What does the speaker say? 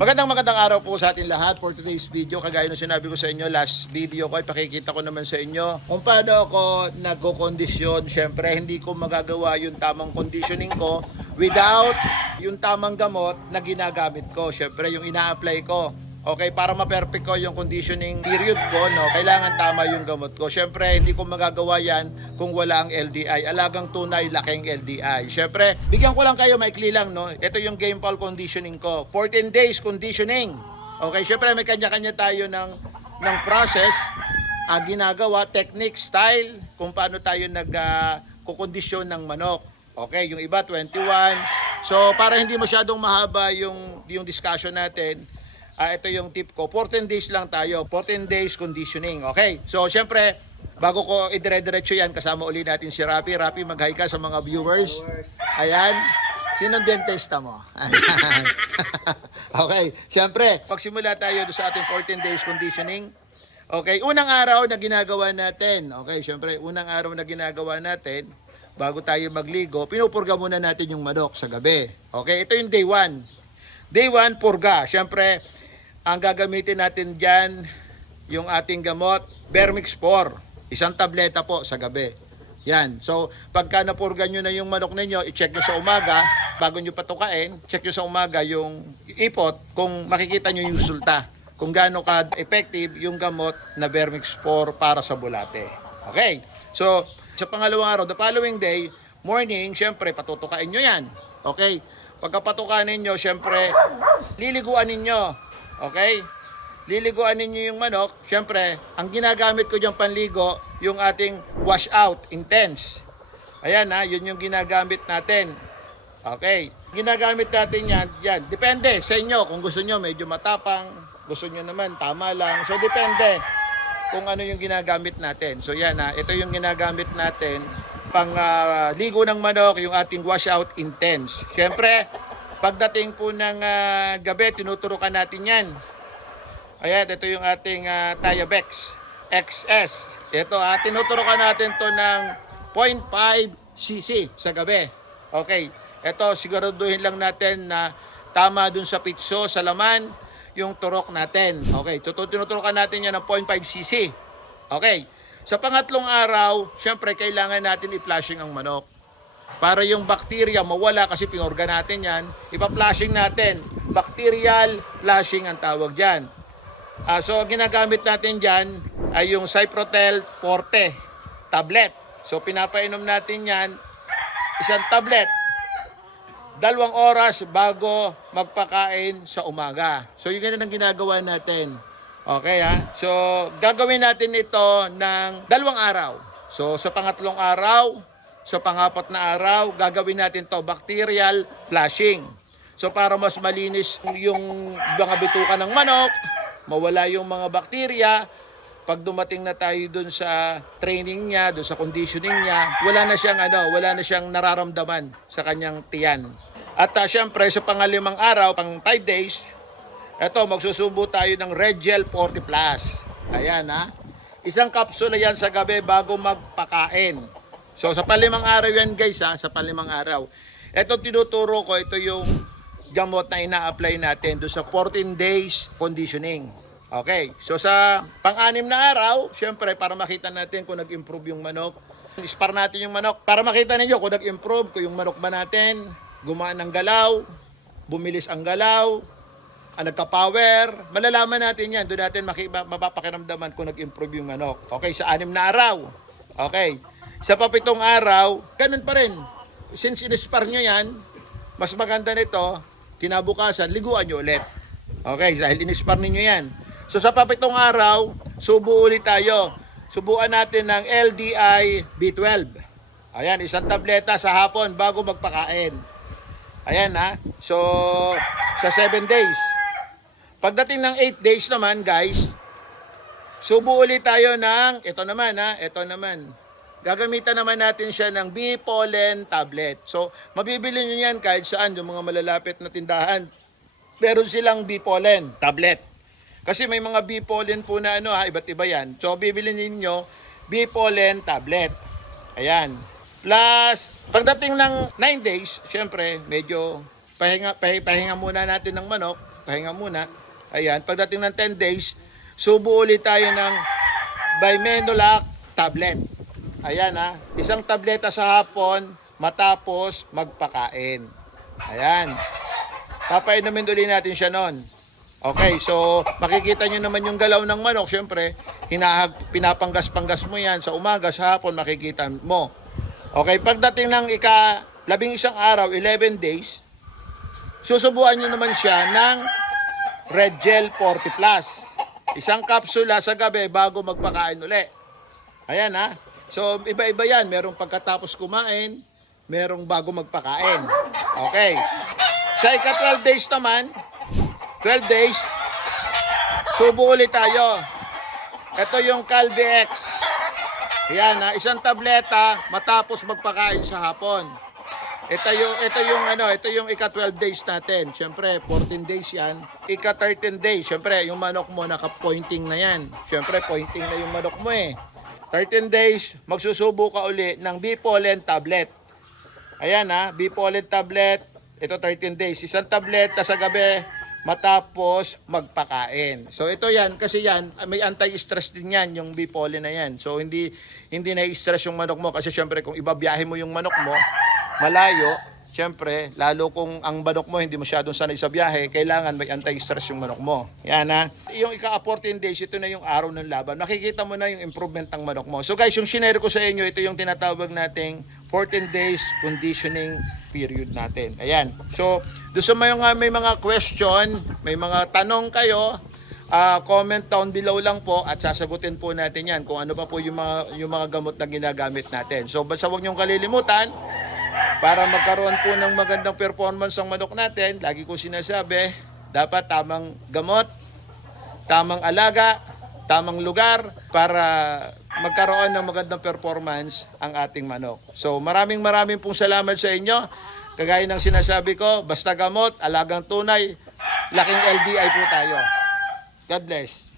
Magandang araw po sa atin lahat for today's video. Kagaya ng sinabi ko sa inyo, last video ko ay pakikita ko naman sa inyo kung paano ako nagko-kondisyon. Siyempre, hindi ko magagawa yung tamang conditioning ko without yung tamang gamot na ginagamit ko. Siyempre, yung ina-apply ko. Okay, para ma-perfect ko yung conditioning period ko, no, kailangan tama yung gamot ko. Siyempre, hindi ko magagawa yan kung wala ang LDI. Alagang tunay, laking LDI. Siyempre, bigyan ko lang kayo, maikli lang, no. Ito yung game ball conditioning ko. 14 days conditioning. Okay, siyempre, may kanya-kanya tayo ng process, ginagawa, technique, style, kung paano tayo kukondisyon ng manok. Okay, yung iba, 21. So, para hindi masyadong mahaba yung discussion natin, ito yung tip ko, 14 days lang tayo, 14 days conditioning, okay? So, syempre, bago ko idire-diretso yan, kasama uli natin si Rapi. Rapi, mag-hi ka sa mga viewers. Ayan. Sinong dentista mo? Ayan. Okay, syempre, pagsimula tayo sa ating 14 days conditioning. Okay, unang araw na ginagawa natin, okay, syempre, unang araw na ginagawa natin, bago tayo magligo, pinupurga muna natin yung manok sa gabi. Okay, ito yung day 1. Day 1, purga. Syempre, ang gagamitin natin dyan, yung ating gamot, Vermix 4. Isang tableta po sa gabi. Yan. So, pagka napurga nyo na yung manok ninyo, i-check nyo sa umaga, bago nyo patukain, check nyo sa umaga yung ipot, kung makikita nyo yung resulta. Kung gaano ka-effective yung gamot na Vermix 4 para sa bulate. Okay. So, sa pangalawang araw, the following day, morning, syempre, patutukain nyo yan. Okay. Pagka patukain ninyo, syempre, liliguan ninyo. Okay? Liliguan ninyo yung manok. Siyempre, ang ginagamit ko diyang panligo, yung ating wash out, intense. Ayan ha, yun yung ginagamit natin. Okay? Ginagamit natin yan. Depende sa inyo. Kung gusto nyo, medyo matapang. Gusto nyo naman, tama lang. So, depende kung ano yung ginagamit natin. So, yan ha, ito yung ginagamit natin. Pang ligo ng manok, yung ating wash out, intense. Siyempre, pagdating po ng gabi, tinuturukan natin yan. Ayan, ito yung ating Tiabex XS. Ito, tinuturukan natin to ng 0.5 cc sa gabi. Okay, ito, siguraduhin lang natin na tama dun sa pitso, sa laman, yung turok natin. Okay, so tinuturukan natin yan ng 0.5 cc. Okay, sa pangatlong araw, syempre, kailangan natin i-flushing ang manok. Para yung bacteria mawala kasi pinorga natin yan, ipa-flushing natin. Bacterial flushing ang tawag dyan. So, ginagamit natin dyan ay yung Cyprotel Forte tablet. So, pinapainom natin yan, isang tablet, 2 oras bago magpakain sa umaga. So, yung ganun ang ginagawa natin. Okay ha? So, gagawin natin ito ng 2 araw. So, sa pangatlong araw, sa pangapat na araw, gagawin natin to bacterial flushing. So para mas malinis yung mga bituka ng manok, mawala yung mga bakterya, pag dumating na tayo dun sa training niya, dun sa conditioning niya, wala na siyang nararamdaman sa kanyang tiyan. At syempre sa pangalimang araw, pang 5 days, eto magsusubo tayo ng Red Gel 40 Plus. Ayan ha. Isang kapsula yan sa gabi bago magpakain. So, sa palimang araw yan guys sa palimang araw. Ito tinuturo ko, ito yung gamot na ina-apply natin doon sa 14 days conditioning. Okay, so sa pang-anim na araw, syempre para makita natin kung nag-improve yung manok. Ispar natin yung manok para makita ninyo kung nag-improve, kung yung manok ba natin gumaan ng galaw, bumilis ang galaw, nagka-power. Malalaman natin yan, doon natin mapapakiramdaman kung nag-improve yung manok. Okay, sa 6 na araw. Okay. Sa 7 araw, ganun pa rin. Since in-spar nyo yan, mas maganda nito, kinabukasan, liguan nyo ulit. Okay, dahil in-spar ninyo yan. So sa 7 araw, subo ulit tayo. Subuan natin ng LDI B12. Ayan, isang tableta sa hapon bago magpakain. Ayan ha. So, sa 7 days. Pagdating ng 8 days naman, guys, subo ulit tayo ng, ito naman. Gagamitan naman natin siya ng bee pollen tablet. So, mabibili nyo yan kahit saan, yung mga malalapit na tindahan. Meron silang bee pollen tablet. Kasi may mga bee pollen po na iba't iba yan. So, bibili ninyo bee pollen tablet. Ayan. Plus, pagdating ng 9 days, syempre, medyo pahinga muna natin ng manok. pahinga muna. Ayan, pagdating ng 10 days, subo ulit tayo ng Bimenolac tablet. Ayan isang tableta sa hapon matapos magpakain. Ayan. Papainumin ulit natin siya noon. Okay, so makikita nyo naman yung galaw ng manok. Siyempre, pinapanggas-panggas mo yan sa umaga, sa hapon makikita mo. Okay, pagdating ng ika-11 araw, 11 days, susubuan nyo naman siya ng Red Gel 40 Plus. Isang kapsula sa gabi bago magpakain uli. Ayan So, iba-iba yan. Merong pagkatapos kumain, merong bago magpakain. Okay. Sa ika-12 days naman, 12 days, subo ulit tayo. Ito yung Calvi-X. Ayan isang tableta matapos magpakain sa hapon. Ito yung ika-12 days natin. Siyempre, 14 days yan. Ika-13 days, siyempre, yung manok mo naka-pointing na yan. Siyempre, pointing na yung manok mo 13 days, magsusubo ka uli ng B-Pollen tablet. Ayan B-Pollen tablet. Ito 13 days. Isang tableta sa gabi matapos magpakain. So ito yan, kasi yan, may anti-stress din yan, yung B-Pollen na yan. So hindi na-stress yung manok mo kasi syempre kung ibabiyahe mo yung manok mo, malayo, syempre, lalo kung ang manok mo hindi masyadong sanay sa biyahe, kailangan may anti-stress yung manok mo. Yan Yung ika-14 days, ito na yung araw ng laban. Makikita mo na yung improvement ng manok mo. So guys, yung shinare ko sa inyo, ito yung tinatawag nating 14 days conditioning period natin. Ayan. So, doon sa may mga question, may mga tanong kayo, comment down below lang po at sasagutin po natin yan kung ano pa po yung mga gamot na ginagamit natin. So, basta huwag niyong kalilimutan, para magkaroon po ng magandang performance ang manok natin, lagi ko sinasabi, dapat tamang gamot, tamang alaga, tamang lugar para magkaroon ng magandang performance ang ating manok. So maraming pong salamat sa inyo. Kagaya ng sinasabi ko, basta gamot, alagang tunay, laking LDI po tayo. God bless.